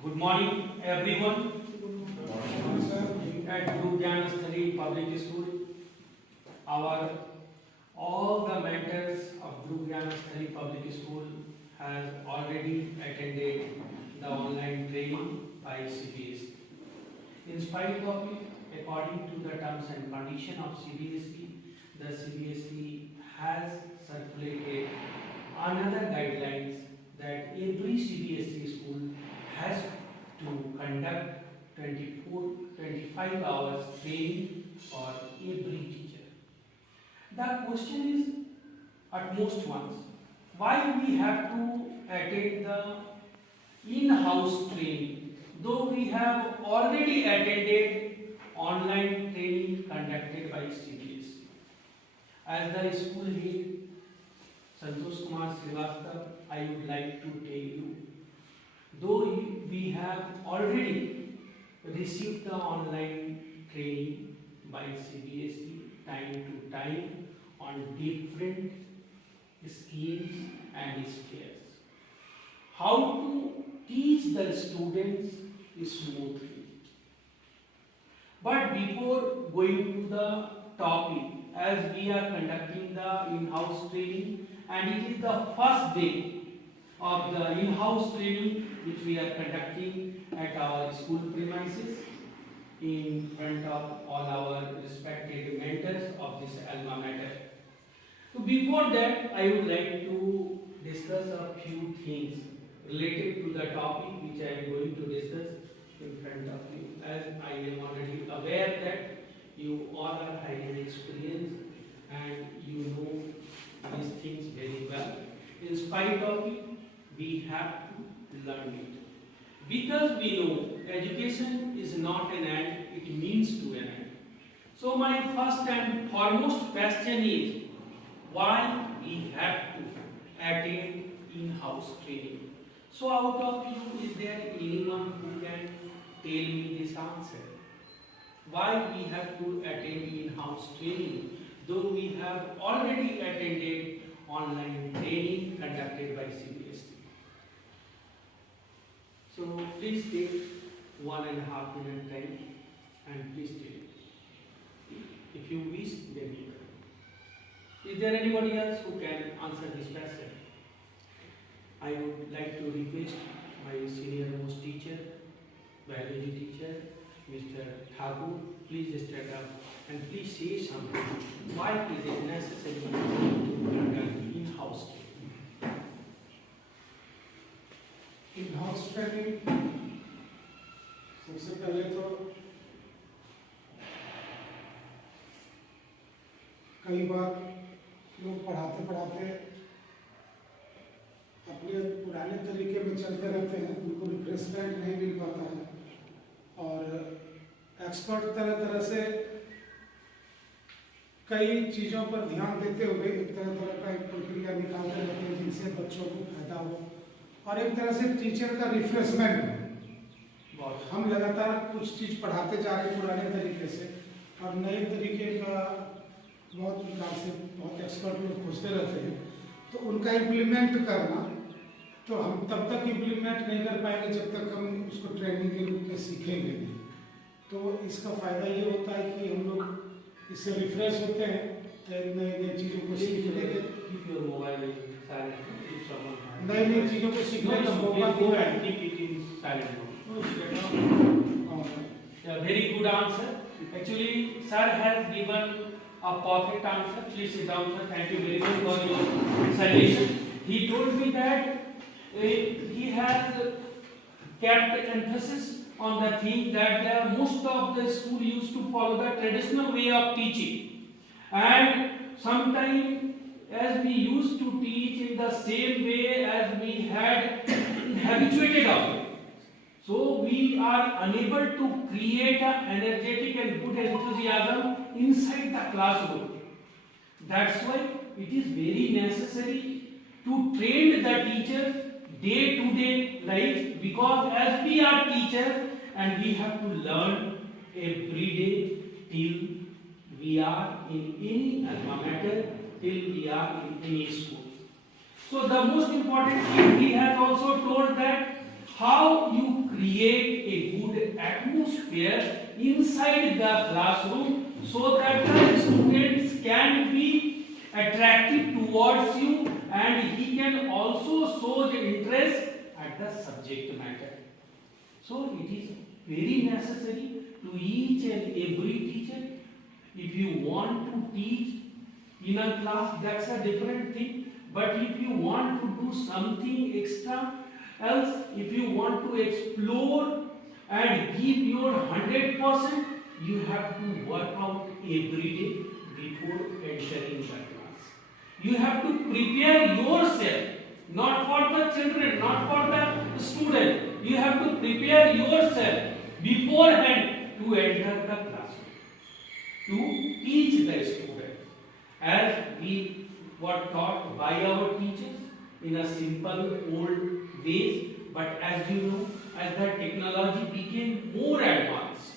Good morning, everyone. At Guru Gyan Study Public School, our all the mentors of Guru Gyan Study Public School has already attended the online training by CBSE. In spite of it, according to the terms and condition of CBSE, the CBSE has circulated another guidelines that every CBSE school has to conduct 25 hours training for every teacher. The question is at most once, why we have to attend the in-house training, though we have already attended online training conducted by CBSE. As the school head, Santosh Kumar Srivastava, I would like to tell you, though we have already received the online training by CBSE time to time on different schemes and spheres, how to teach the students smoothly. But before going to the topic, as we are conducting the in-house training and it is the first day of the in-house training which we are conducting at our school premises in front of all our respected mentors of this alma mater. So before that, I would like to discuss a few things related to the topic which I am going to discuss in front of you, as I am already aware that you all are highly experienced and you know these things very well. In spite of it, we have to learn it. Because we know education is not an end, it means to an end. So my first and foremost question is, why we have to attend in-house training? So out of you, is there anyone who can tell me this answer? Why we have to attend in-house training, though we have already attended online training conducted by CBSE? So please take 1.5 minute time and please tell it. If you wish, then you can. Is there anybody else who can answer this question? I would like to request my senior most teacher, biology teacher, Mr. Thakur, please stand up and please say something. Why is it necessary to conduct in-house training? In-house training सबसे पहले तो कई बार लोग पढ़ाते पढ़ाते अपने पुराने तरीके में चलते रहते हैं, उनको रिफ्रेशमेंट नहीं मिल पाता है और एक्सपर्ट तरह तरह से कई चीज़ों पर ध्यान देते हुए एक तरह तरह का एक प्रक्रिया निकालते रहते हैं जिनसे बच्चों को फायदा हो और एक तरह से टीचर का रिफ्रेशमेंट हो। हम लगातार कुछ चीज़ पढ़ाते जा रहे हैं पुराने तरीके से और नए तरीके का बहुत प्रकार से बहुत एक्सपर्ट लोग खोजते रहते हैं, तो उनका इम्प्लीमेंट करना, तो हम तब तक इम्प्लीमेंट नहीं कर पाएंगे जब तक हम उसको ट्रेनिंग के रूप में सीखेंगे नहीं। तो इसका फ़ायदा ये होता है कि हम लोग इससे रिफ्रेश होते हैं, नई नई चीज़ों को सीखने के, नई नई चीज़ों को सीखने का मौका दिया है। Very good answer. Actually, sir has given a perfect answer. Please sit down, sir. Thank you very much for your suggestion. He told me that he has kept emphasis on the thing that most of the school used to follow the traditional way of teaching, and sometimes as we used to teach in the same way as we had habituated of it, so we are unable to create an energetic and good enthusiasm inside the classroom. That's why it is very necessary to train the teachers day to day life, because as we are teachers and we have to learn every day till we are in any alma mater, till we are in any school. So the most important thing, he has also told that how you create a good atmosphere inside the classroom so that the students can be attracted towards you and he can also show the interest at the subject matter. So it is very necessary to each and every teacher. If you want to teach in a class, that's a different thing. But if you want to do something extra else, if you want to explore and give your 100%, you have to work out every day before entering the class. You have to prepare yourself, not for the children, not for the student. You have to prepare yourself beforehand to enter the classroom, to teach the student, as we were taught by our teachers in a simple old ways. But as you know, as the technology became more advanced,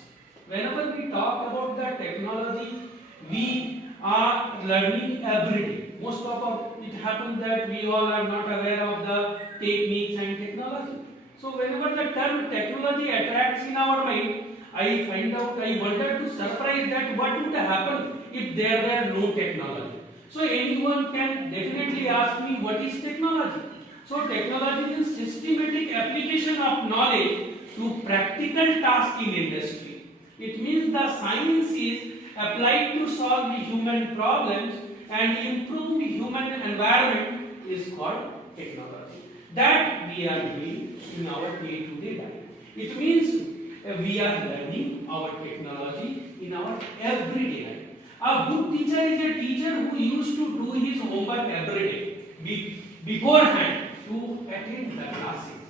whenever we talk about the technology, we are learning every day. Most of it happens that we all are not aware of the techniques and technology. So whenever the term technology attracts in our mind, I wanted to surprise that what would happen if there were no technology. So anyone can definitely ask me, what is technology? So technology is systematic application of knowledge to practical tasks in industry. It means the science is applied to solve the human problems and improve the human environment is called technology. That we are doing in our day-to-day life. It means we are learning our technology in our everyday life. A good teacher is a teacher who used to do his homework every day beforehand to attend the classes.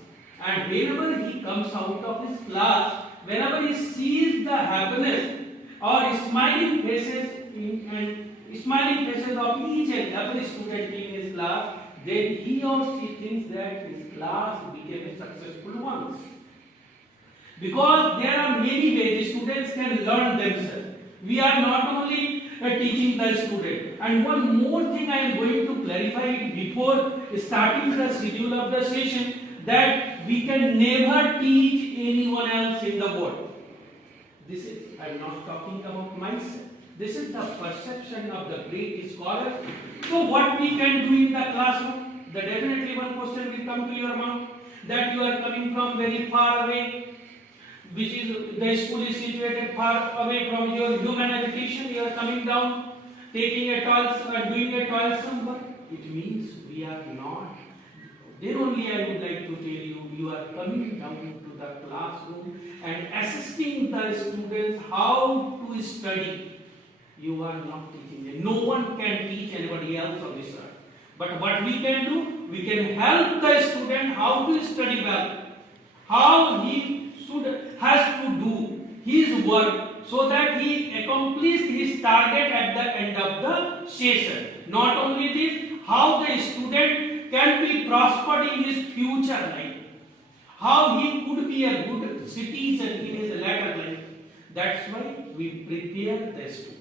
And whenever he comes out of his class, whenever he sees the happiness or smiling faces of each and every student in his class, then he or she thinks that his class became a successful one. Because there are many ways the students can learn themselves. We are not only teaching the student. And one more thing I am going to clarify before starting the schedule of the session, that we can never teach anyone else in the world. This is, I am not talking about myself. This is the perception of the great scholar. So what we can do in the classroom? The definitely one question will come to your mind, that you are coming from very far away, which is the school is situated far away from your human education. You are coming down, taking a doing a toilsome work. It means we are not. Then only I would like to tell you, you are coming down to the classroom and assisting the students how to study. You are not teaching them. No one can teach anybody else on this earth. But what we can do, we can help the student how to study well, how he has to do his work so that he accomplishes his target at the end of the session. Not only this, how the student can be prospered in his future life, how he could be a good citizen in his later life. That's why we prepare the students.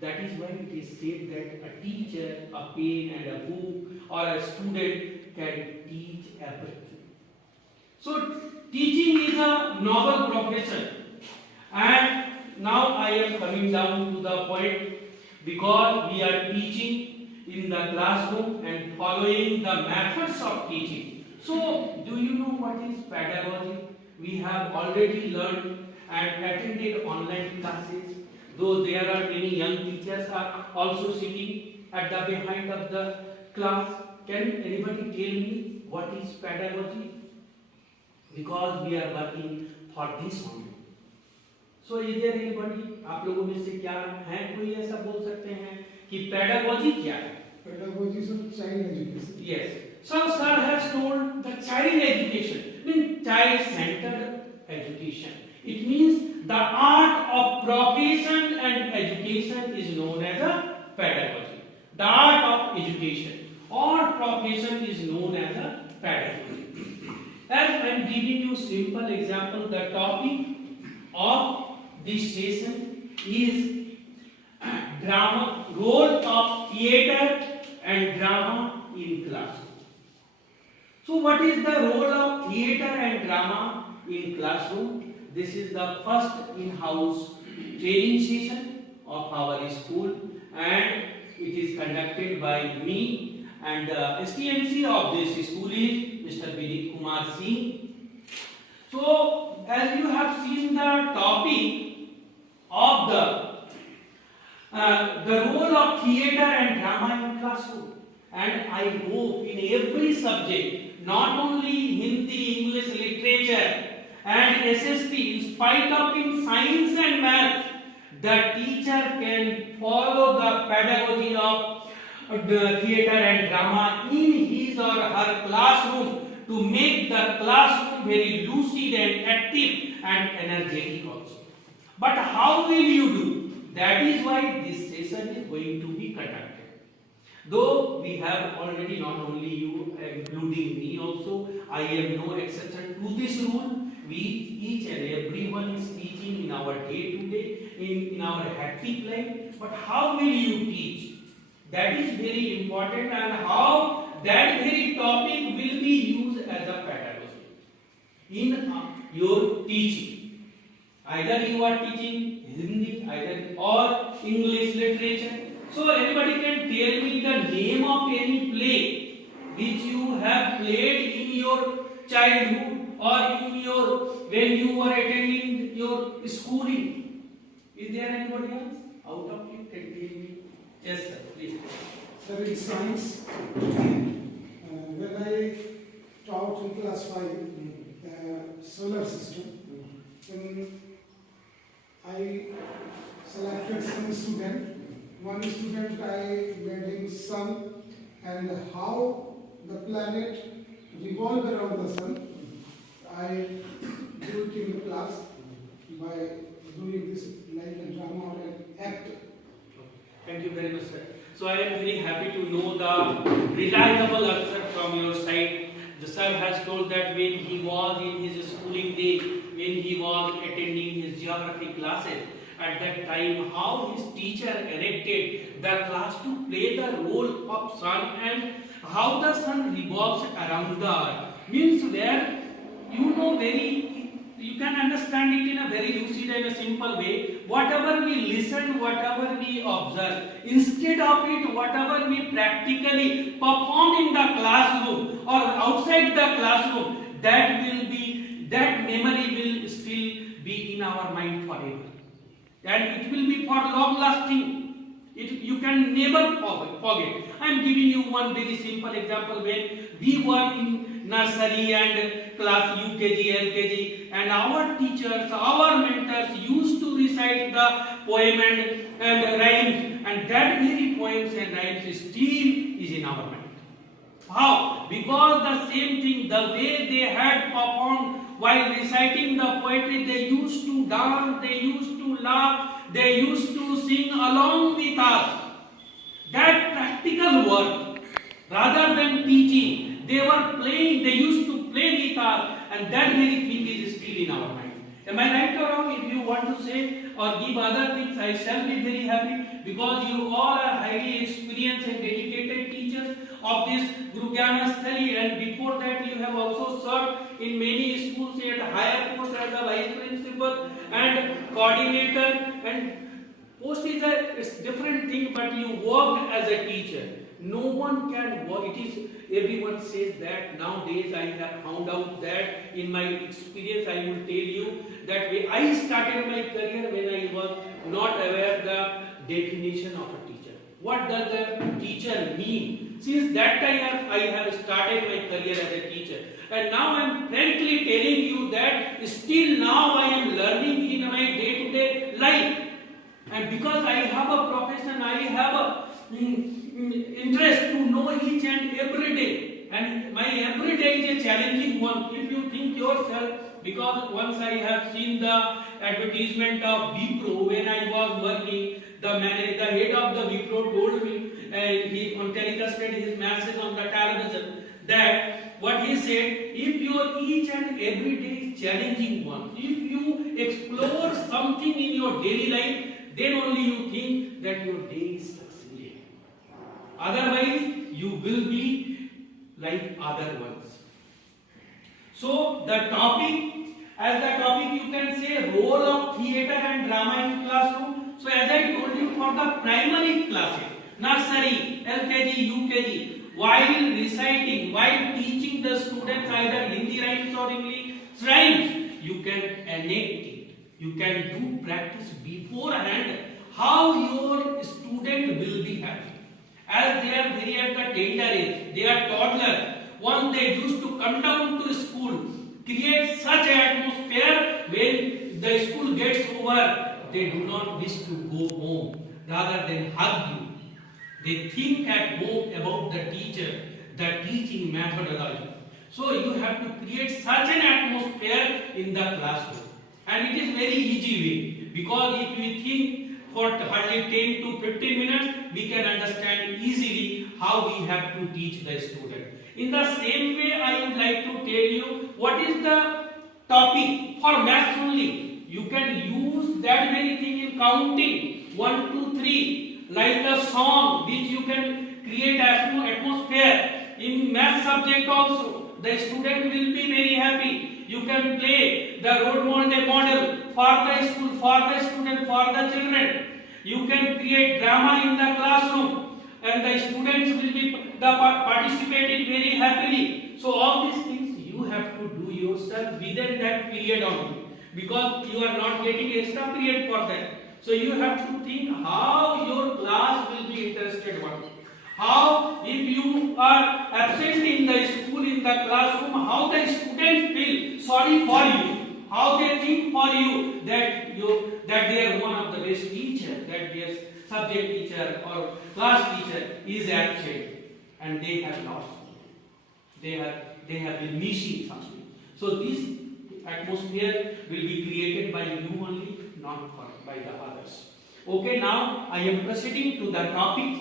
That is why it is said that a teacher, a pen and a book, or a student can teach everything. So teaching is a noble profession, and now I am coming down to the point, because we are teaching in the classroom and following the methods of teaching. So do you know what is pedagogy? We have already learned and attended online classes, though there are many young teachers are also sitting at the behind of the class. Can anybody tell me what is pedagogy? Because we are working for this only. So is there anybody, आप लोगों में से क्या है कोई ऐसा बोल सकते हैं कि pedagogy क्या है? Pedagogy is child education. Yes. So sir has told the child education means child-centered education. It means the art of profession and education is known as a pedagogy. The art of education or profession is known as a pedagogy. As I am giving you simple example, the topic of this session is drama, role of theatre and drama in classroom. So what is the role of theater and drama in classroom? This is the first in-house training session of our school, and it is conducted by me, and the STMC of this school is Mr. Vinit Kumar Singh. So as you have seen the topic of the role of theater and drama in classroom, and I hope in every subject, not only Hindi, English, literature and SST, in spite of in science and math, the teacher can follow the pedagogy of the theater and drama in his or her classroom to make the classroom very lucid and active and energetic also. But how will you do? That is why this session is going to be conducted. Though we have already, not only you, including me also, I am no exception to this rule. We each and everyone is teaching in our day to day, in our hectic life. But how will you teach? That is very important, and how that very topic will be used as a pedagogy in your teaching. Either you are teaching Hindi, either or English literature. So anybody can tell me the name of any play which you have played in your childhood or in your when you were attending your schooling? Is there anybody else out of you can tell me? Yes, sir. Please. Sir, in science, when I taught in class 5 solar system, then I selected some student. One student I made him sun and how the planet revolve around the sun. I do it in the class by doing this like a drama or an act. Thank you very much, sir. So I am very happy to know the reliable answer from your side. The sir has told that when he was in his schooling day, when he was attending his geography classes, at that time how his teacher erected the class to play the role of sun and how the sun revolves around the earth. Means where you can understand it in a very lucid and a simple way. Whatever we listen, whatever we observe, instead of it, whatever we practically perform in the classroom or outside the classroom, that memory will still be in our mind forever. And it will be for long lasting. You can never forget. I am giving you one very simple example. When we were in nursery and class UKG, LKG, and our teachers, our mentors used to recite the poem and rhymes, and that very poems and rhymes still is in our mind. How? Because the same thing, the way they had performed while reciting the poetry, they used to dance, they used to laugh, they used to sing along with us. That practical work, rather than teaching, they were playing, they used to play with us, and that very thing is still in our mind. Am I right or wrong? If you want to say or give other things, I shall be very happy, because you all are highly experienced and dedicated teachers of this Guru Gyana Sthali, and before that you have also served in many schools at higher post as a vice principal and coordinator, and post is a different thing, but you worked as a teacher. No one can work. Everyone says that nowadays. I have found out that in my experience, I will tell you that when I started my career, when I was not aware the definition of a teacher. What does the teacher mean? Since that time I have started my career as a teacher, and now I am frankly telling you that still now I am learning in my day-to-day life, and because I have a profession, I have a interest to know each and every day, and my every day is a challenging one. If you think yourself, because once I have seen the advertisement of Wipro when I was working, the head of the Wipro told me, he telecasted his message on the television, that what he said, if your each and every day is challenging one, if you explore something in your daily life, then only you think that your day is succeeding. Otherwise, you will be like other ones. So the topic, as the topic you can say role of theater and drama in classroom. So as I told you, for the primary classes, nursery, LKG, UKG, while reciting, while teaching the students either Hindi rhymes or English rhymes, you can enact it. You can do practice beforehand how your student will be happy. As they are very at the tender age, they are toddlers. Once they used to come down to school, create such an atmosphere when the school gets over, they do not wish to go home rather than hug you. They think at home about the teacher, the teaching methodology. So you have to create such an atmosphere in the classroom. And it is very easy way, because if we think for hardly 10 to 15 minutes, we can understand easily how we have to teach the student. In the same way, I would like to tell you what is the topic for maths only. You can use that very thing in counting 1, 2, 3, like a song which you can create atmosphere in math subject also. The student will be very happy. You can play the role model for the school, for the student, for the children. You can create drama in the classroom, and the students will be participating very happily. So all these things you have to do yourself within that period only, because you are not getting extra period for that. So you have to think how your class will be interested one. How, if you are absent in the school, in the classroom, how the students feel sorry for you, how they think for you that they are one of the best teacher, that their subject teacher or class teacher is absent, and they have lost. They have been missing something. So this atmosphere will be created by you only, not by the others. Okay, now I am proceeding to the topic.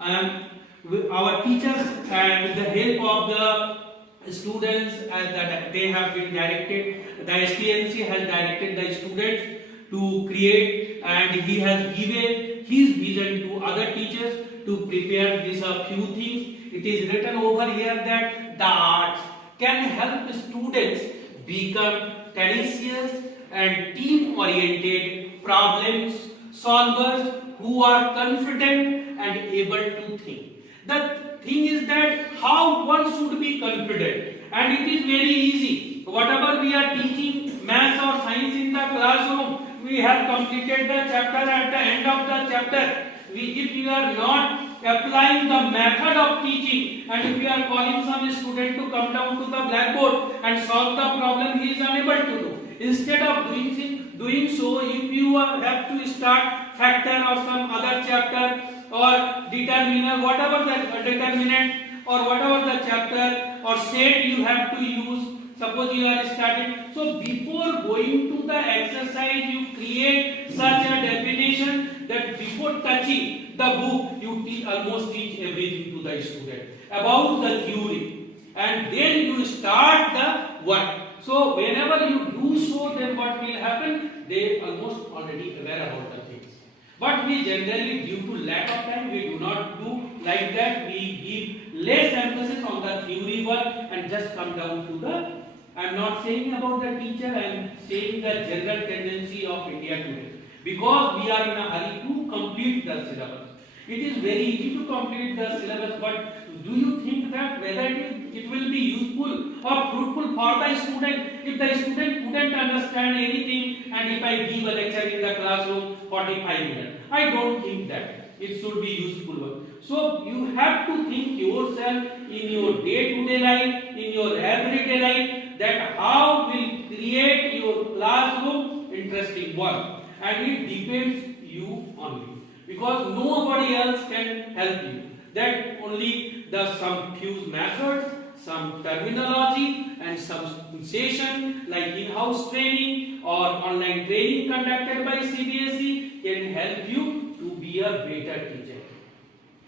Our teachers, and with the help of the students, that they have been directed, the STNC has directed the students to create, and he has given his vision to other teachers to prepare these few things. It is written over here that the arts can help students become tenacious and team-oriented problem solvers who are confident and able to think. The thing is that how one should be confident, and it is very easy. Whatever we are teaching, maths or science in the classroom, we have completed the chapter. At the end of the chapter, if we are not applying the method of teaching, and if we are calling some student to come down to the blackboard and solve the problem, he is unable to do. Instead of doing so, if you have to start factor or some other chapter or determiner, whatever the determinant or whatever the chapter or set you have to use. Suppose you are starting. So before going to the exercise, you create such a definition that before touching the book, you almost teach everything to the student about the theory, and then you start the work. So whenever you do so, then what will happen? They almost already aware about the things. But we generally, due to lack of time, we do not do like that. We give less emphasis on the theory work and just come down to the. I am not saying about the teacher. I am saying the general tendency of India today, because we are in a hurry to complete the syllabus. It is very easy to complete the syllabus, but do you think that whether it will be useful or fruitful for the student if the student couldn't understand anything, and if I give a lecture in the classroom 45 minutes? I don't think that it should be useful. So you have to think yourself in your day-to-day life, in your everyday life, that how will create your classroom interesting one, and it depends you only, because nobody else can help you. That only some few methods, some terminology, and some session like in-house training or online training conducted by CBSE can help you to be a better teacher.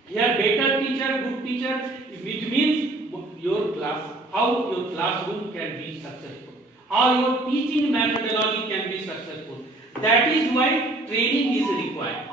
Here, better teacher, good teacher, it means your class, how your classroom can be successful, how your teaching methodology can be successful. That is why training is required.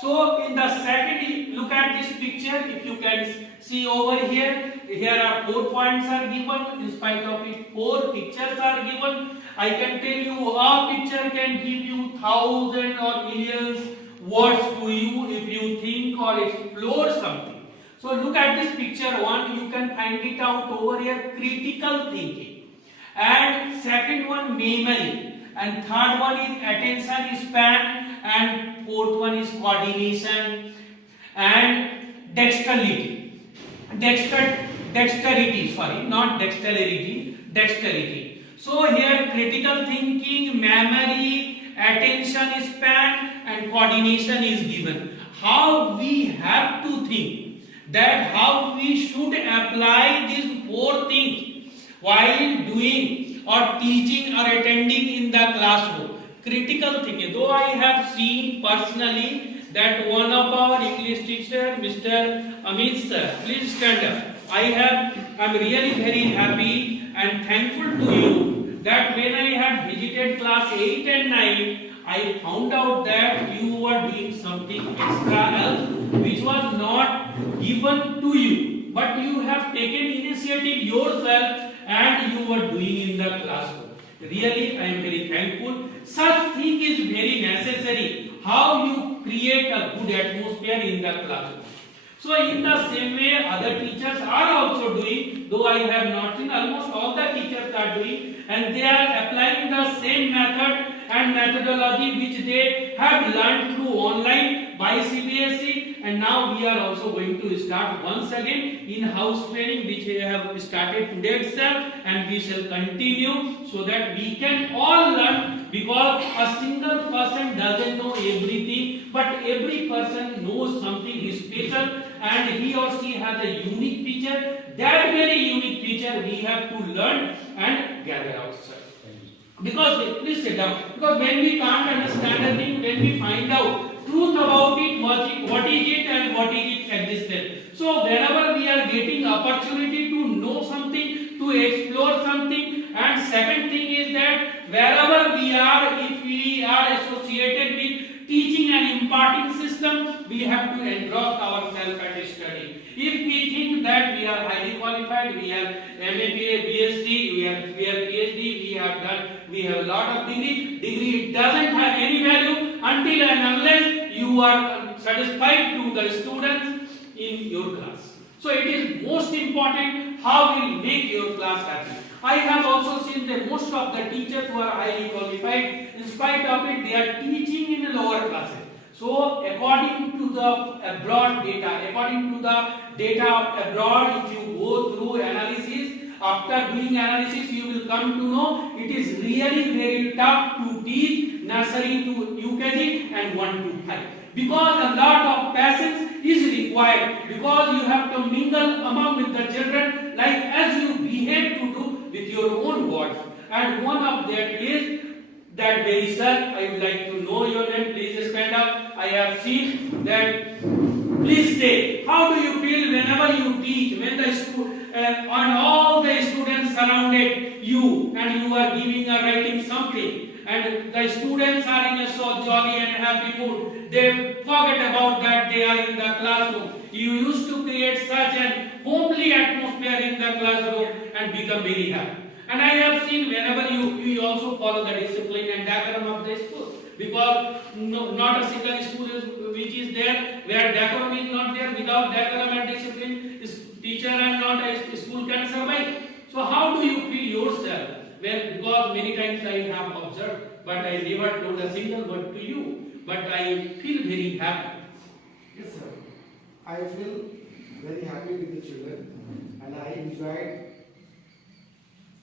So in the second, look at this picture. If you can see over here, here are 4 points are given. In spite of it, 4 pictures are given. I can tell you a picture can give you thousand or millions words to you if you think or explore something. So look at this picture. One, you can find it out over here, critical thinking, and second one, memory, and third one is attention span, and fourth one is coordination and dexterity. Dexterity, sorry, not dexterity, dexterity. So here critical thinking, memory, attention span and coordination is given. How we have to think, that how we should apply these 4 things while doing or teaching or attending in the classroom. Critical thinking. Though I have seen personally that one of our English teacher, Mr. Amit sir, please stand up. I'm really very happy and thankful to you that when I had visited class 8 and 9, I found out that you were doing something extra else which was not given to you, but you have taken initiative yourself and you were doing in the classroom. Really, I am very thankful. Such thing is very necessary. How you create a good atmosphere in the classroom. So in the same way, other teachers are also doing, though I have not seen, almost all the teachers are doing, and they are applying the same method and methodology which they have learned through online by CBSE, and now we are also going to start once again in-house training which we have started today itself, and we shall continue so that we can all learn, because a single person doesn't know everything, but every person knows something special and he or she has a unique feature. That very unique feature we have to learn and gather ourselves. Because, please sit down, because when we can't understand a thing, when we find out truth about it, what is it and what is its existence. So whenever we are getting opportunity to know something, to explore something, and second thing is that wherever we are, if we are associated with teaching and imparting system, we have to engross ourselves and study. If we think that we are highly qualified, we have MA, BSc, we have PhD, we have a lot of degree doesn't have any value until and unless you are satisfied to the students in your class. So it is most important how we make your class happy. I have also seen that most of the teachers who are highly qualified, in spite of it, they are teaching in lower classes. So according to the abroad data, abroad, if you go through analysis, after doing analysis, you will come to know it is really very tough to teach nursery to UKG and 1 to 5. Because a lot of patience is required, because you have to mingle among with the children like as you behave to do with your own words. And one of that is that very sir, I would like to know your name, please stand up. I have seen that, please say, how do you feel whenever you teach, when the and all the students surrounded you and you are giving or writing something, and the students are in a so jolly and happy mood, they forget about that they are in the classroom. You used to create such an homely atmosphere in the classroom and become very happy. And I have seen whenever you also follow the discipline and decorum of the school, because not a single school which is there where decorum is not there. Without decorum and discipline, teacher and not a school can survive. So how do you feel yourself? Well, because many times I have observed, but I never told a single word to you. But I feel very happy. Yes, sir. I feel very happy with the children, and I enjoyed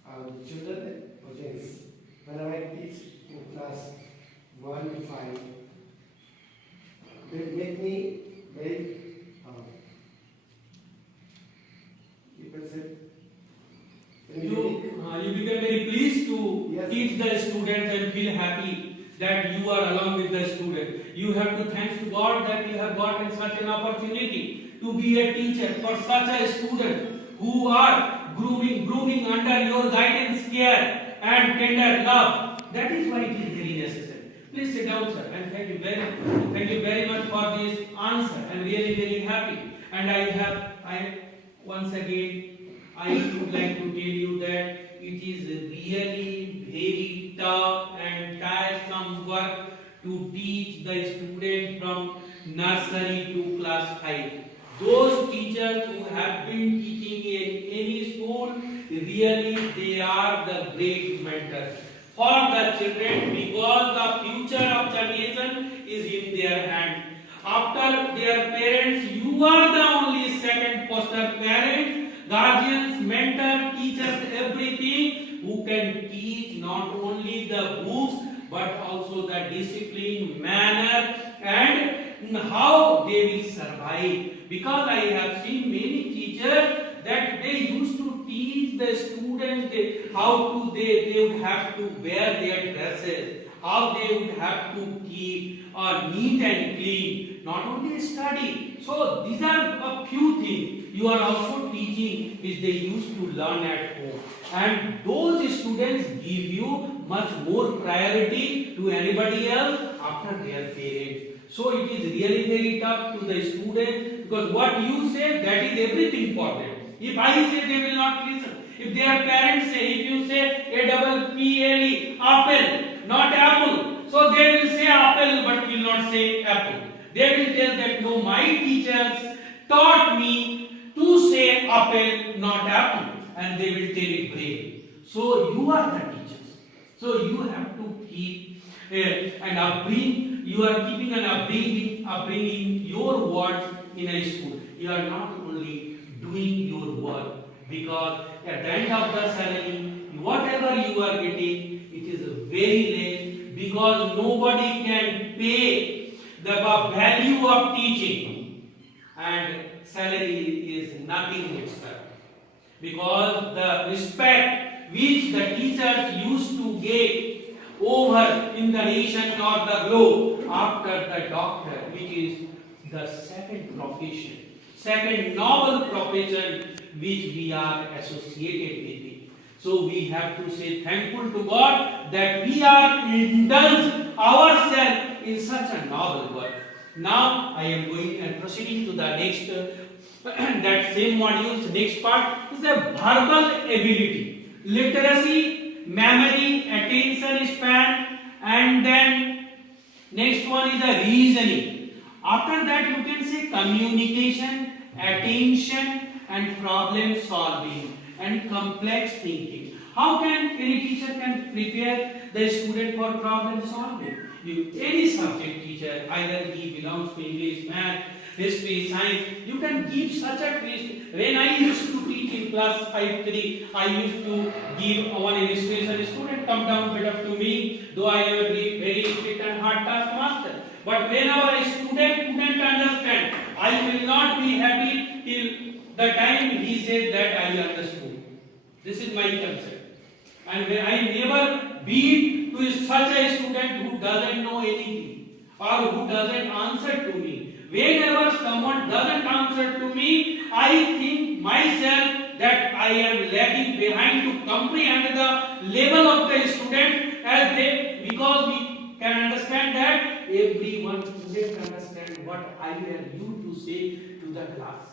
the children projects. Whenever I teach in class 1 to 5, they make me very people say You become very pleased to Yes. teach the students and feel happy that you are along with the student. You have to thank to God that you have gotten such an opportunity to be a teacher for such a student who are grooming under your guidance, care and tender love. That is why it is very necessary. Please sit down, sir, and thank you very much for this answer. I am really very happy, and I once again I would like to tell you that it is really very tough and tiresome work to teach the student from nursery to class 5. Those teachers who have been teaching in any school, really they are the great mentors for the children, because the future of the nation is in their hands. After their parents, you are the only second foster parents, guardians, mentor, teachers, everything who can teach not only the books but also the discipline, manner, and how they will survive. Because I have seen many teachers that they used to teach the students how to they would have to wear their dresses, how they would have to keep neat and clean, not only study. So these are a few things you are also teaching which they used to learn at home, and those students give you much more priority to anybody else after their parents. So it is really very tough to the students, because what you say, that is everything for them. If I say, they will not listen. If their parents say, if you say APPLE, apple, not apple, so they will say apple but will not say apple. They will tell that no, my teachers taught me to say apple, not apple, and they will tell it bravely. So you are the teachers. So you have to keep an upbringing. You are keeping an upbringing your words in a school. You are not only doing your work, because at the end of the salary, whatever you are getting, it is very less, because nobody can pay the value of teaching, and salary is nothing itself. Because the respect which the teachers used to get over in the nation or the globe after the doctor, which is the second profession, second noble profession which we are associated with it. So we have to say thankful to God that we are indulged ourselves in such a noble work. Now I am going and proceeding to the next that same module's next part is the verbal ability, literacy, memory, attention span, and then next one is the reasoning. After that you can say communication, attention, and problem solving, and complex thinking. How can any teacher can prepare the student for problem solving? Any subject teacher, either he belongs to English, math, history, science, you can give such a twist. When I used to teach in class 5-3, I used to give one illustration. Student come down bit up to me, though I am a very strict and hard task master. But whenever a student couldn't understand, I will not be happy till the time he said that I understood. This is my concept. And when I never beat to such a student who doesn't know anything or who doesn't answer to me. Whenever someone doesn't answer to me, I think myself that I am lagging behind to comprehend the level of the student, as they, because we can understand that everyone couldn't understand what I and you to say to the class.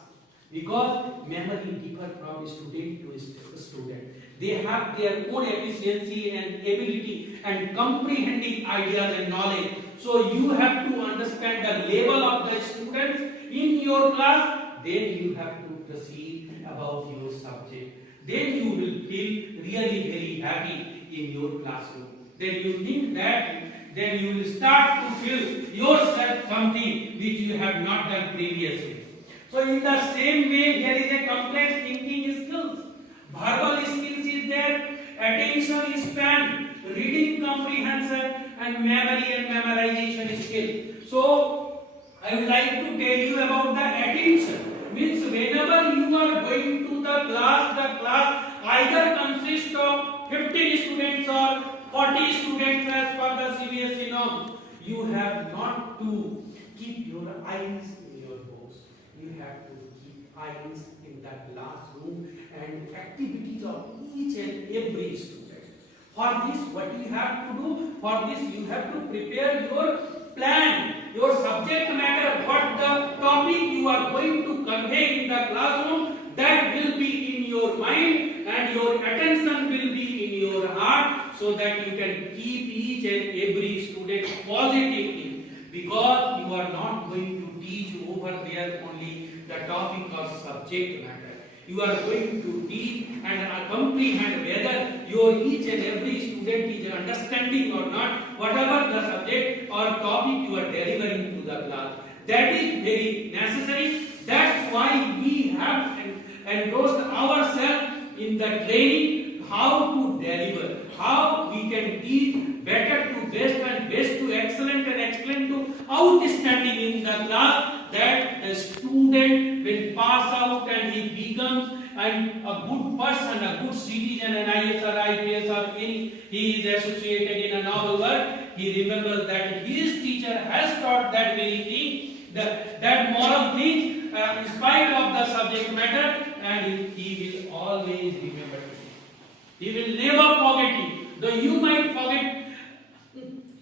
Because memory differs from student to student. They have their own efficiency and ability and comprehending ideas and knowledge. So you have to understand the level of the students in your class. Then you have to proceed about your subject. Then you will feel really very happy in your classroom. Then you think that, then you will start to feel yourself something which you have not done previously. So in the same way, there is a complex thinking skills. Verbal skills is there, attention span, reading comprehension, and memory and memorization skill. So I would like to tell you about the attention. Means whenever you are going to the class either consists of 15 students or 40 students as per the CBSE norm. You have not to keep your eyes in your books. You have to keep eyes in the classroom and activities of each and every student. For this, what you have to do? For this, you have to prepare your plan, your subject matter, what the topic you are going to convey in the classroom, that will be in your your mind and your attention will be in your heart, so that you can keep each and every student positively, because you are not going to teach over there only the topic or subject matter. You are going to teach and comprehend whether your each and every student is understanding or not, whatever the subject or topic you are delivering to the class. That is very necessary. That's why we have engrossed ourselves in the training how to deliver, how we can teach better to best and best to excellent and excellent to outstanding in the class, that the student will pass out and he becomes and a good person, a good citizen, an IAS or IPS or any he is associated in a novel work. He remembers that his teacher has taught that very thing, that moral thing, in spite of the subject matter, and he will always remember it. He will never forget it. Though you might forget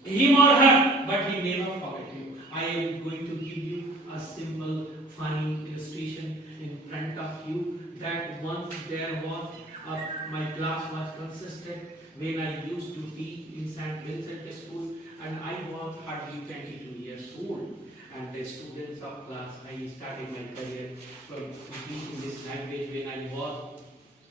him or her, but he never forget you. I am going to give you a simple, funny illustration in front of you. That once there was my class was consisted when I used to teach in St. Vincent School, and I was hardly 22 years old. And the students of class, I started my career from teaching this language when I was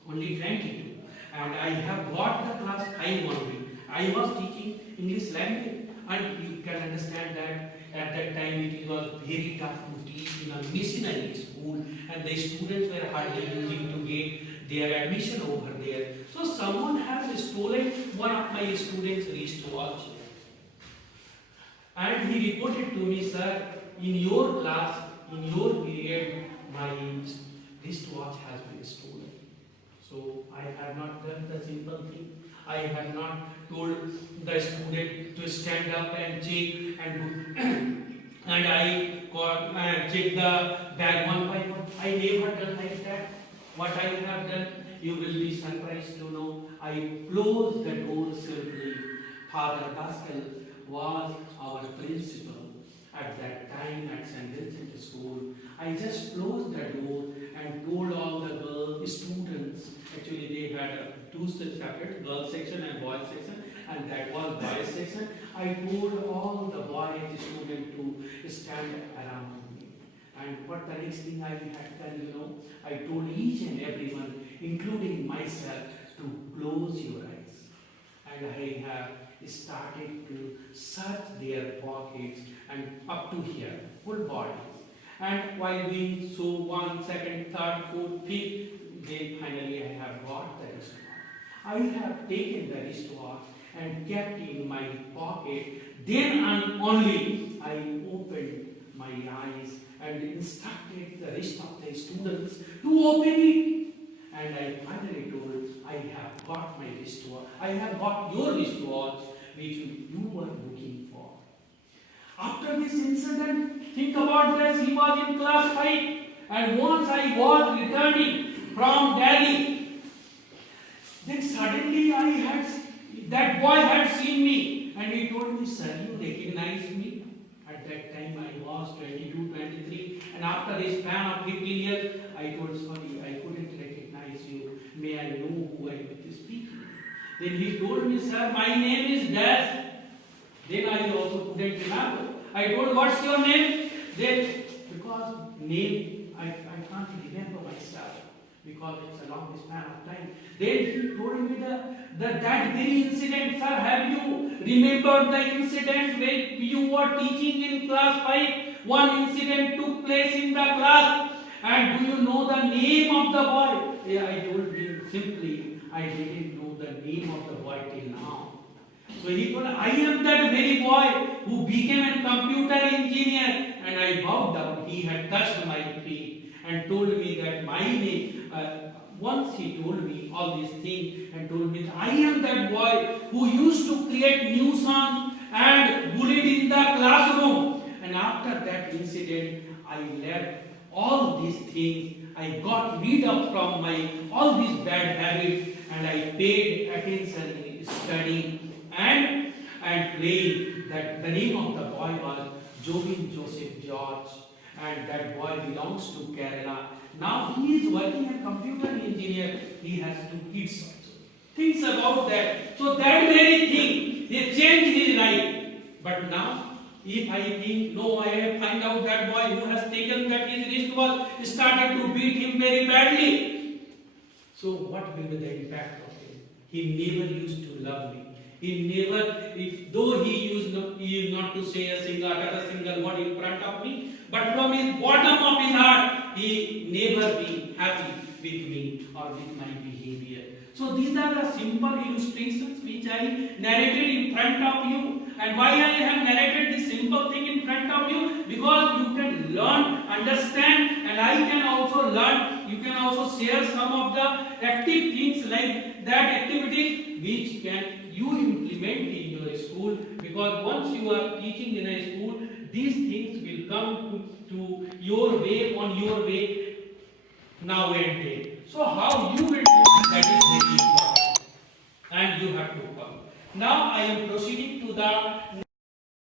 only 22. And I have got the class high only. I was teaching English language, and you can understand that at that time it was very tough to teach in a missionary school, and the students were hardly using to get their admission over there. So someone has stolen one of my students' wristwatch, and he reported to me, sir, in your class, in your period, my wristwatch has been stolen. So I have not done the simple thing. I have not told the student to stand up and check and and I check the bag one by one. I never done like that. What I have done, you will be surprised to know. I closed the door simply. Father Pascal was our principal at that time at St. Vincent School. I just closed the door and told all the girl students, actually they had two separate, girls section and boys section, and that was boys section. I told all the boys students to stand around me. And what the next thing I had done, I told each and everyone, including myself, to close your eyes. And I have started to search their pockets and up to here, full bodies. And while doing so, 1, 2nd, 3rd, 4th, 5th, then finally I have got the wristwatch. I have taken the wristwatch and kept in my pocket. Then and only I opened my eyes and instructed the rest of the students to open it. And I finally told, I have got my wristwatch. I have got your wristwatch which you were looking for. After this incident, think about this, he was in class 5, and once I was returning from Delhi, then suddenly that boy had seen me, and he told me, sir, you recognize me? At that time I was 22, 23, and after a span of 15 years, I told, sorry, I couldn't recognize you. May I know who I am speaking? Then he told me, sir, my name is Das. Then I also couldn't remember. I told, what's your name? Then, because name, I can't remember myself, because it's a long span of time. Then he told me that very incident, sir, have you remembered the incident when you were teaching in class 5? One incident took place in the class. And do you know the name of the boy? Yeah, I told him simply, I didn't know the name of the boy till now. So he told, I am that very boy who became a computer engineer. And I bowed down. He had touched my feet and told me that my name. Once he told me all these things and told me that I am that boy who used to create new songs and bullied in the classroom. And after that incident, I left all these things. I got rid of from my all these bad habits, and I paid attention in studying and praying. That the name of the boy was Jobin Joseph George, and that boy belongs to Kerala. Now he is working as computer engineer. He has 2 kids also. Thinks about that. So that very thing, they changed his life. But now, if I think, no, I have find out that boy who has taken that his wristwatch started to beat him very badly. So what will be the impact of him? He never used to love me. He never, though he used not to say a single word in front of me, but from his bottom of his heart, he never be happy with me or with my behavior. So these are the simple illustrations which I narrated in front of you. And why I have narrated this simple thing in front of you? Because you can learn, understand, and I can also learn. You can also share some of the active things like that activities which can you implement in your school. Because once you are teaching in a school, these things will come to your way, on your way now and then. So how you will do that is very important, and you have to follow. Now I am proceeding to the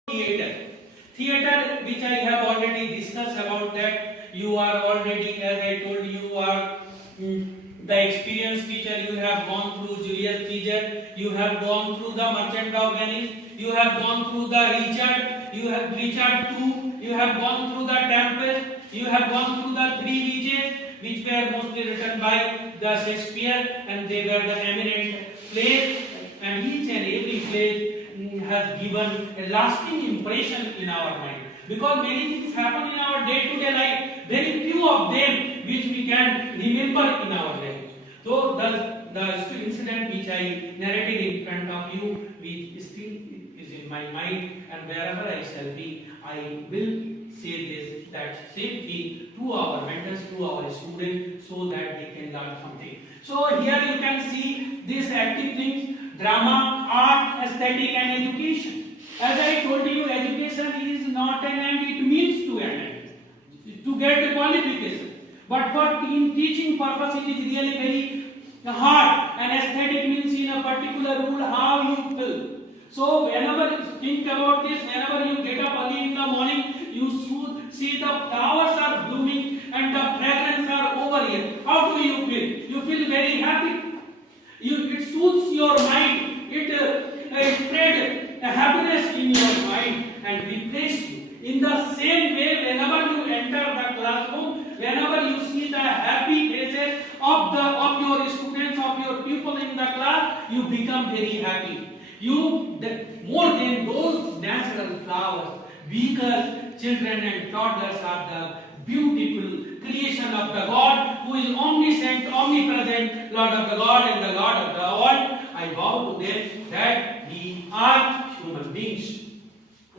theater. Theater, which I have already discussed about that. You are already, as I told you, are the experienced teacher. You have gone through Julius Caesar. You have gone through the Merchant of Venice. You have gone through the Richard. You have Richard II. You have gone through the Tempest. You have gone through the Three Witches, which were mostly written by the Shakespeare, and they were the eminent plays. And each and every play has given a lasting impression in our mind. Because many things happen in our day-to-day life, very few of them which we can remember in our life. So the incident which I narrated in front of you, which still is in my mind, and wherever I shall be, I will say that same thing to our mentors, to our students, so that they can learn something. So here you can see these active things: drama, art, aesthetic, and education. As I told you, education is not an end; it means to an end, to get the qualification. But for in teaching purpose, it is really very hard. And aesthetic means in a particular rule how you feel. So whenever you think about this, whenever you get up early in the morning, you see the flowers are blooming and the fragrance are over here. How do you feel? You feel very happy. It soothes your mind. It spread happiness in your mind and refreshes you. In the same way, whenever you enter the classroom, whenever you see the happy faces of your students, of your people in the class, you become very happy. More than those natural flowers, because children and toddlers are the beautiful creation of the God, who is omniscient, omnipresent, Lord of the God and the Lord of the all. I vow to them that we are human beings.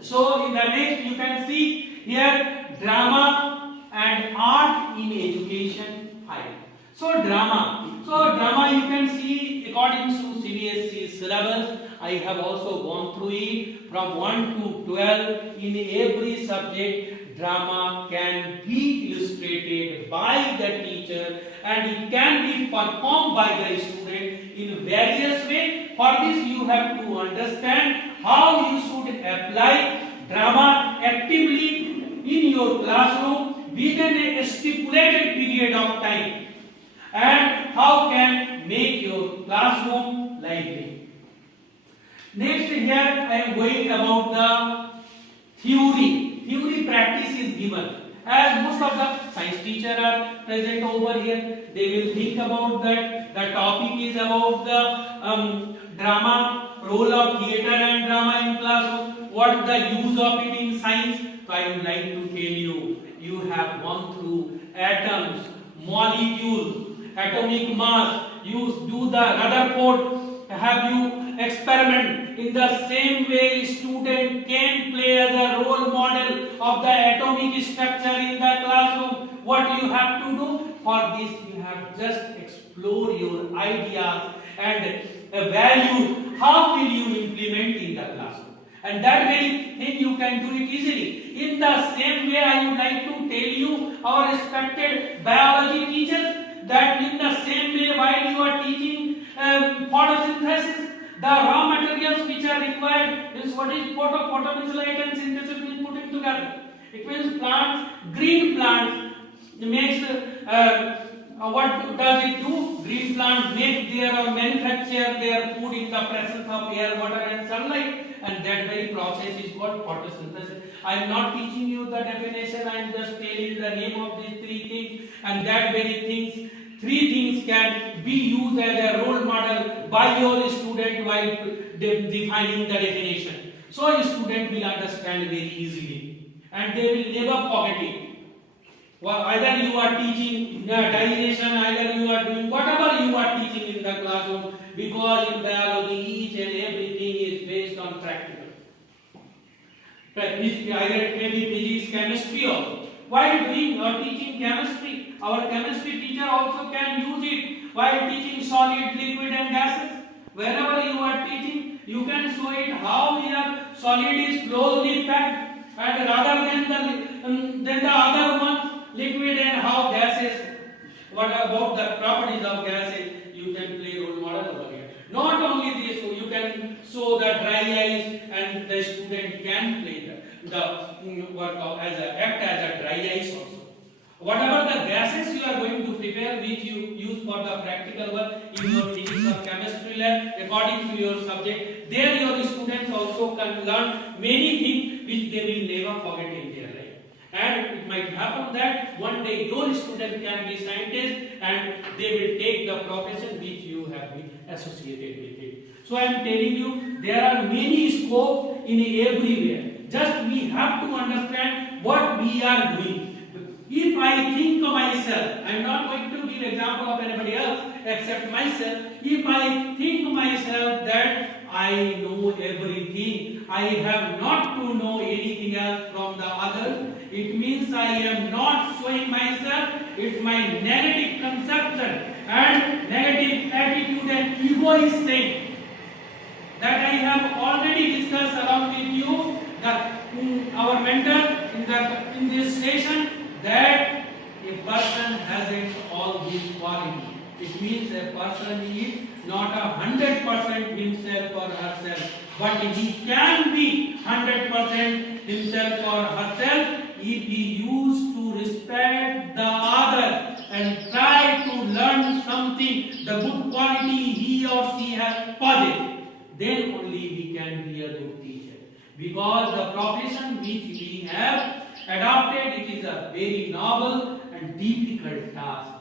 So in the next you can see here drama and art in education 5. So drama you can see according to CBSE syllabus. I have also gone through it from 1 to 12. In every subject, drama can be illustrated by the teacher and it can be performed by the student in various ways. For this, you have to understand how you should apply drama actively in your classroom within a stipulated period of time, and how can make your classroom lively. Next here I am going about the theory. Theory practice is given. As most of the science teachers are present over here, they will think about that. The topic is about the drama, role of theatre and drama in classroom. What the use of it in science? So I would like to tell you, you have gone through atoms, molecules, atomic mass. You do the Rutherford. Have you experiment? In the same way, student can play as a role model of the atomic structure in the classroom. What you have to do? For this, you have just explore your ideas and values. How will you implement in the classroom? And that very thing you can do it easily. In the same way, I would like to tell you, our respected biology teachers, that in the same way, while you are teaching photosynthesis, the raw materials which are required is what is photo means light and synthesis means putting together. It means plants, green plants makes what does it do? Green plant make their or manufacture their food in the presence of air, water and sunlight, and that very process is called photosynthesis. I am not teaching you the definition, I am just telling the name of these three things, and that very things, three things can be used as a role model by your student while defining the definition. So a student will understand very easily and they will never forget it. Well, either you are teaching digestion, either you are doing whatever you are teaching in the classroom, because in biology each and everything is based on practical. Either it may be physics, chemistry also. While doing or teaching chemistry, our chemistry teacher also can use it while teaching solid, liquid and gases. Wherever you are teaching, you can show it how here solid is closely packed, and rather than the other ones, liquid, and how gases, what about the properties of gases, you can play role model over here. Not only this, you can show the dry ice, and the student can play the work of act as a dry ice also. Whatever the gases you are going to prepare, which you use for the practical work in your physics or chemistry lab, according to your subject, there your students also can learn many things which they will never forget in their life. And it might happen that one day your student can be scientist and they will take the profession which you have been associated with it. So I am telling you, there are many scopes in everywhere. Just we have to understand what we are doing. If I think myself, I am not going to give example of anybody else except myself. If I think myself that I know everything, I have not to know anything else from the others, it means I am not showing myself. It's my negative conception and negative attitude and ego is saying that I have already discussed along with you that our mentor in this session, that a person hasn't all these qualities. It means a person is not 100% himself or herself, but he can be 100% himself or herself if he used to respect the other and try to learn something, the good quality he or she has possessed. Then only he can be a good teacher. Because the profession which we have adopted, it is a very novel and difficult task,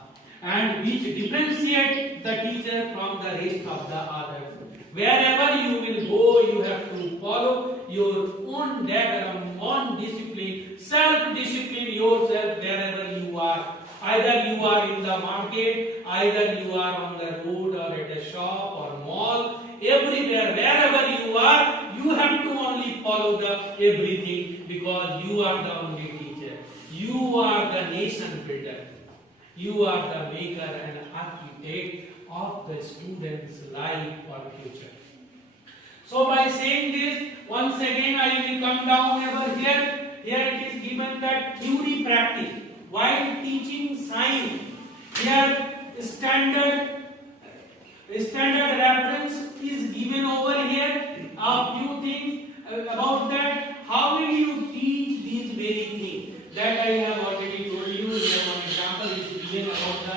and which differentiates the teacher from the rest of the others. Wherever you will go, you have to follow your own diagram, own discipline, self-discipline yourself wherever you are. Either you are in the market, either you are on the road or at a shop or mall, everywhere, wherever you are, you have to only follow the everything, because you are the only teacher. You are the nation builder. You are the maker and architect of the student's life or future. So by saying this, once again I will come down over here. Here it is given that theory practice. While teaching science, here standard reference is given over here. A few things about that. How will you teach these very things? That I have already told you. Here one example is given about the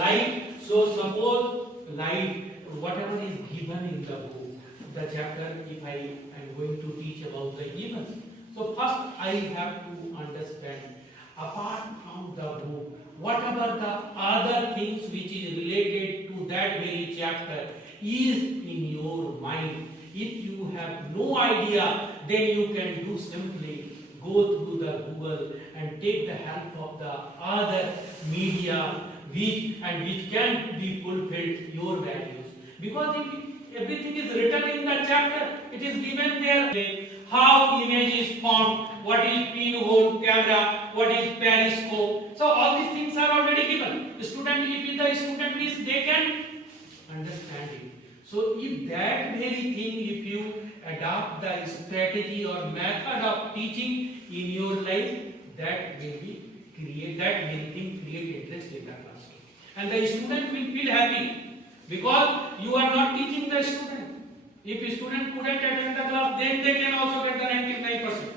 light. So suppose light, whatever is given in the book, the chapter, if I am going to teach about the events. So first I have to understand, apart from the book, whatever the other things which is related to that very chapter is in your mind. If you have no idea, then you can do simply go through the Google and take the help of the other media which can be fulfilled your values. Because if everything is written in the chapter, it is given there. How image is formed, what is pinhole camera, what is periscope. So all these things are already given. The student, if the student is, they can understand it. So if that very thing, if you adopt the strategy or method of teaching in your life, that will be that very thing create interest in the classroom. And the student will feel happy because you are not teaching the student. If a student couldn't attend the class, then they can also get the 99%.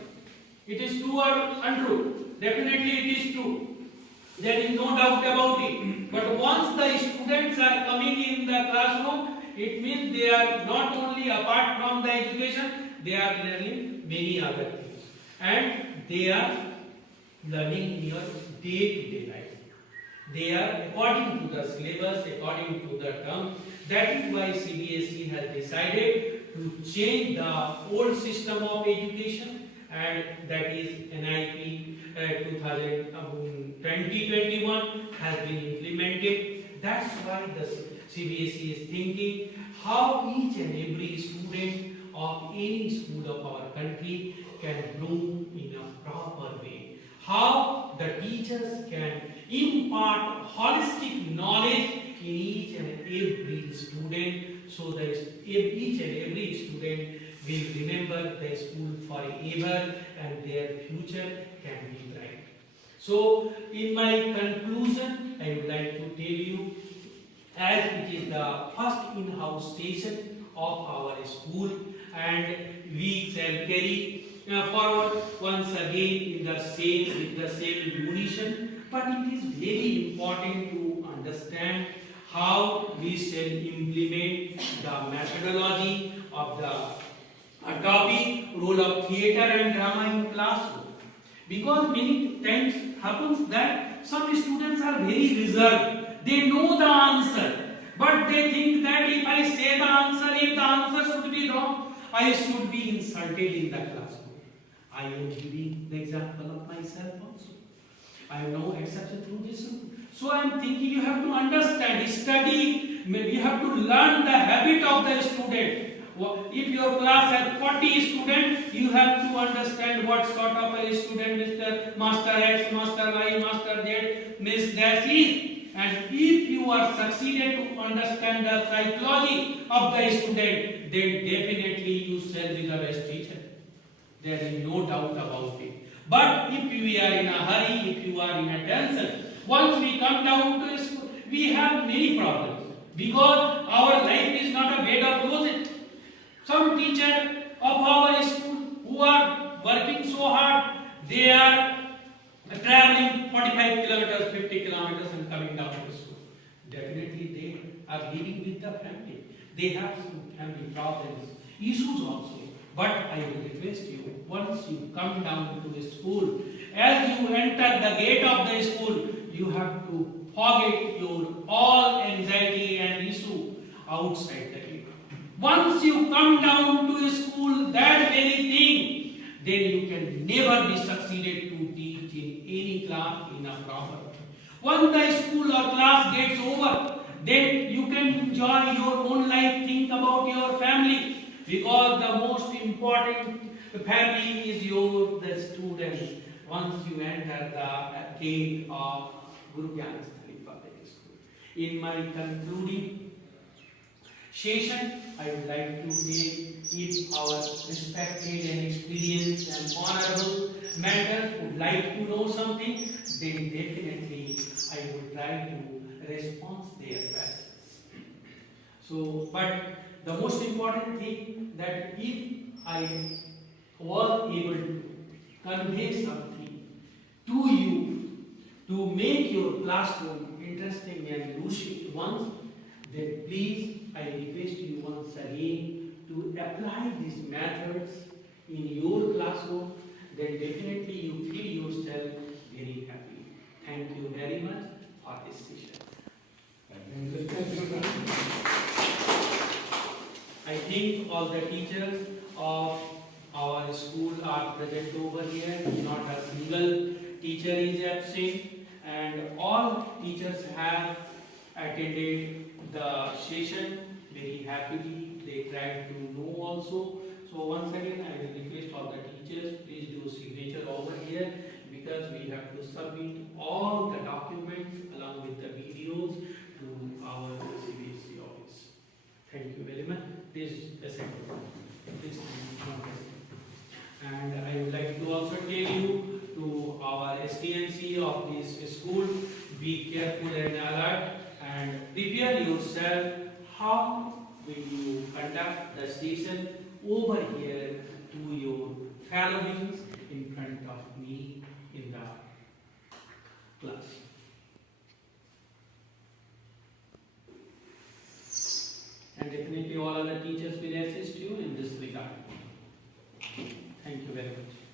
It is true or untrue? Definitely it is true. There is no doubt about it. But once the students are coming in the classroom, it means they are not only apart from the education, they are learning many other things. And they are learning in your day-to-day life. They are according to the syllabus, according to the term. That is why CBSE has decided to change the old system of education, and that is NIP 2020-21 has been implemented. That's why the CBSE is thinking how each and every student of any school of our country can bloom in a proper way. How the teachers can impart holistic knowledge in each and every student, so that each and every student will remember the school forever and their future can be bright. So, in my conclusion, I would like to tell you, as it is the first in-house station of our school, and we shall carry forward once again in the same with the same unison. But it is very important to understand how we shall implement the methodology of the topic role of theatre and drama in classroom. Because many times happens that some students are very reserved. They know the answer, but they think that if I say the answer, if the answer should be wrong, I should be insulted in the classroom. I am giving the example of myself also. I have no exception to this. So I am thinking you have to understand, study, you have to learn the habit of the student. If your class has 40 students, you have to understand what sort of a student Mr. Master X, Master Y, Master Z, Miss Dash is. And if you are succeeded to understand the psychology of the student, then definitely you shall be the best teacher. There is no doubt about it. But if you are in a hurry, if you are in a tension, once we come down to school, we have many problems. Because our life is not a bed of roses. Some teacher of our school who are working so hard, they are traveling 45 kilometers, 50 kilometers and coming down to school. Definitely they are living with the family. They have some family problems, issues also. But I will request you, once you come down to the school, as you enter the gate of the school, you have to forget your all anxiety and issue outside the gate. Once you come down to school, that very thing, then you can never be succeeded to teach in any class in a proper way. Once the school or class gets over, then you can enjoy your own life, think about your family. Because the most important family is the student. Once you enter the gate of Guru Gyan Sthali Public School. In my concluding session, I would like to say, if our respected and experienced and honorable mentors would like to know something, then definitely I would try to respond their questions. So, but the most important thing that if I was able to convey something to you to make your classroom interesting and lucid once, then please I request you once again to apply these methods in your classroom. Then definitely you feel yourself very happy. Thank you very much for this session. I think all the teachers of our school are present over here. Not a single teacher is absent, and all teachers have attended the session very happily. They tried to know also. So once again, I will request all the teachers, please do signature over here, because we have to submit all the documents along with the videos to our CBSE office. Thank you very much. Please accept. Please. And I would like to also tell you to our STNC of this school, be careful and alert and prepare yourself. How will you conduct the session over here to your fellow beings in front of me in the class? very much.